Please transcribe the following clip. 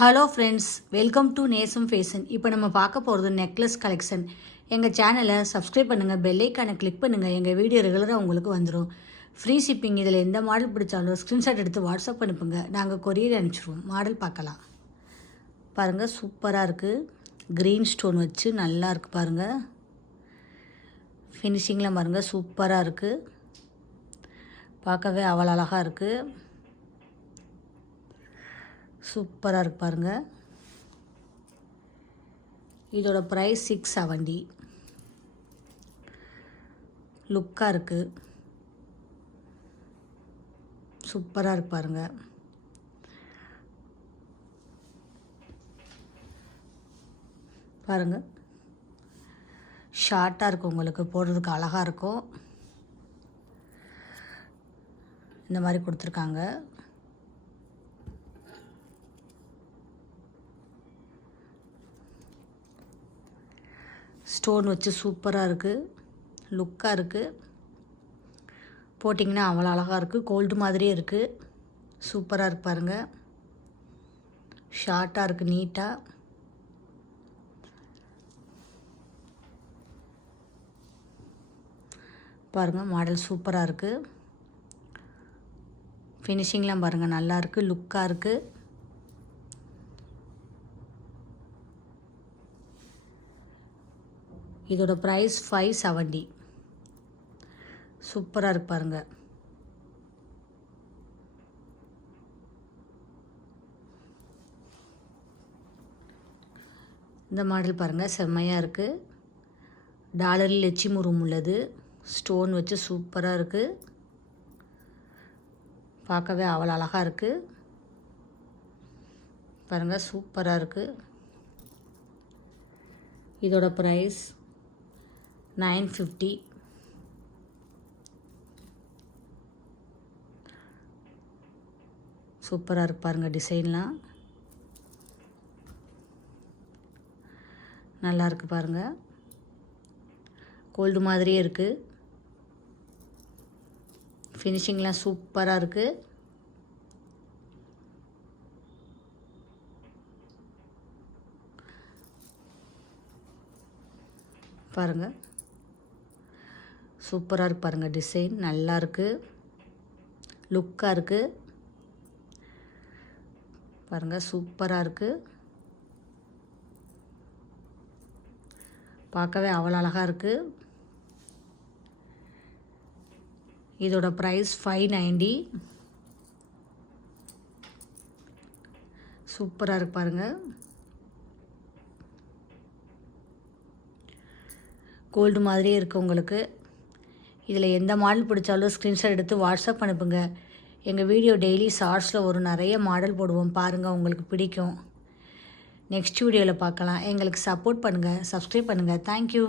Hello friends, welcome to நேசம் fashion. இப்போ நம்ம பார்க்க போகிறது நெக்லஸ் கலெக்ஷன். எங்கள் சேனலை சப்ஸ்கிரைப் பண்ணுங்கள், பெல்லைக்கானை கிளிக் பண்ணுங்கள். எங்கள் வீடியோ ரெகுலராக உங்களுக்கு வந்துடும். Free shipping. இதில் எந்த மாடல் பிடிச்சாலும் ஸ்க்ரீன்ஷாட் எடுத்து வாட்ஸ்அப் அனுப்புங்க, நாங்கள் கொரியர் அனுப்பிச்சிடுவோம். மாடல் பார்க்கலாம். பாருங்கள், சூப்பராக இருக்குது. க்ரீன் ஸ்டோன் வச்சு நல்லா இருக்குது பாருங்கள். ஃபினிஷிங்கில் பாருங்கள், சூப்பராக இருக்குது. பார்க்கவே அவ்வளோ அழகாக இருக்குது. சூப்பராக இருக்கு பாருங்கள். இதோட ப்ரைஸ் 670. லுக்காக இருக்குது. சூப்பராக இருக்கு பாருங்கள். பாருங்கள், ஷார்ட்டாக இருக்கும், உங்களுக்கு போடுறதுக்கு அழகாக இருக்கும். இந்த மாதிரி கொடுத்துருக்காங்க. ஸ்டோன் வச்சு சூப்பராக இருக்குது. லுக்காக இருக்குது. போட்டிங்கன்னா அவ்வளோ அழகாக இருக்குது. கோல்டு மாதிரியே இருக்குது. சூப்பராக இருக்குது பாருங்கள். ஷார்ட்டாக இருக்குது, நீட்டாக. பாருங்கள், மாடல் சூப்பராக இருக்குது. ஃபினிஷிங்லாம் பாருங்கள், நல்லா இருக்குது. லுக்காக இருக்குது. இதோட ப்ரைஸ் 570. சூப்பராக இருக்கு பாருங்கள். இந்த மாடல் பாருங்கள், செம்மையாக இருக்குது. டாலரில் லட்சி முறும் உள்ளது. ஸ்டோன் வச்சு சூப்பராக இருக்குது. பார்க்கவே அவ்வளோ அழகாக இருக்குது பாருங்கள். சூப்பராக இருக்குது. இதோட ப்ரைஸ் 950. சூப்பராக இருக்கு பாருங்கள். டிசைன்லாம் நல்லா இருக்கு பாருங்கள். கோல்டு மாதிரியே இருக்குது. ஃபினிஷிங்லாம் சூப்பராக இருக்குது. பாருங்கள், சூப்பராக இருக்குது பாருங்கள். டிசைன் நல்லா இருக்குது. லுக்காக இருக்குது பாருங்கள். சூப்பராக இருக்குது. பார்க்கவே அவ்வளோ அழகாக இருக்குது. இதோட ப்ரைஸ் 590. சூப்பராக இருக்குது பாருங்கள். கோல்டு மாதிரியே இருக்குது உங்களுக்கு. இதில் எந்த மாடல் பிடிச்சாலும் ஸ்க்ரீன்ஷாட் எடுத்து வாட்ஸ்அப் அனுப்புங்க. எங்கள் வீடியோ டெய்லி ஷார்ட்ஸில் ஒரு நிறைய மாடல் போடுவோம், பாருங்கள், உங்களுக்கு பிடிக்கும். நெக்ஸ்ட் வீடியோவில் பார்க்கலாம். எங்களுக்கு சப்போர்ட் பண்ணுங்கள், சப்ஸ்கிரைப் பண்ணுங்கள். தேங்க்யூ.